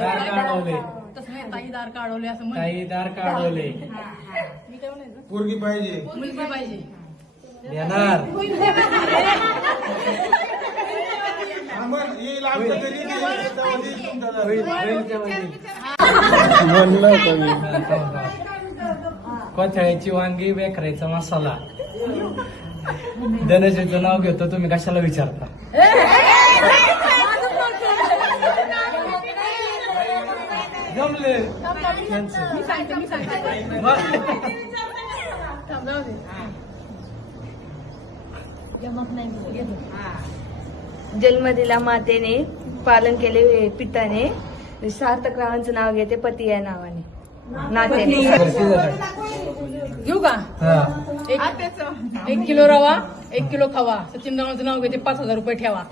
दार काढवले. तसं नाही, ताई दार काढवले असं म्हण. ताई दार काढवले. मी काय म्हणायचं? पोरगी पाहिजे. मुलगी पाहिजे. देणार. येईल आमच्या घरी त्याच्यामध्ये तुमच्या घरी. म्हणलं होतं मी. कोथळ्याची वांगी बेकरायचा मसाला. धनश्रीचं नाव घेतो तुम्ही कशाला विचारता? जमले. मी सांगते. थांब, जाऊ दे. जन्मदिला मातेने पालन केले पिताने सार्थक रावांचं नाव घेते पती या नावाने नात्याने. घेऊ का? एक किलो रवा 1 किलो खवा. सचिन रावांचं नाव घेते 5,000 रुपये ठेवा.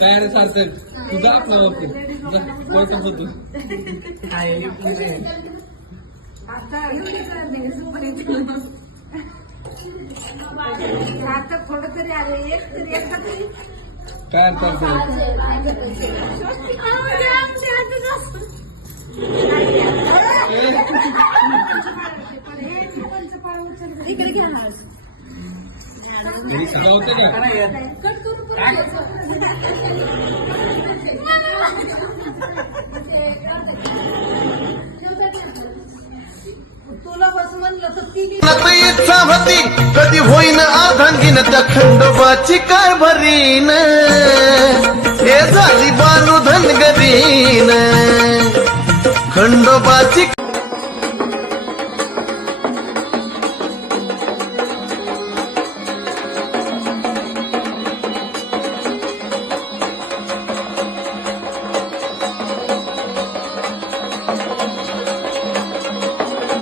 काय रे सार्थक तुझा आपला वकील थोडं तरी आले काय चालतं? इकडे घ्या. शिकवते का? तुला बस म्हणलं तर ती इच्छा होती कधी होईन अर्धांगीन त्या खंडोबाची काय भरीन हे झाली बालू धनगरीन खंडोबाची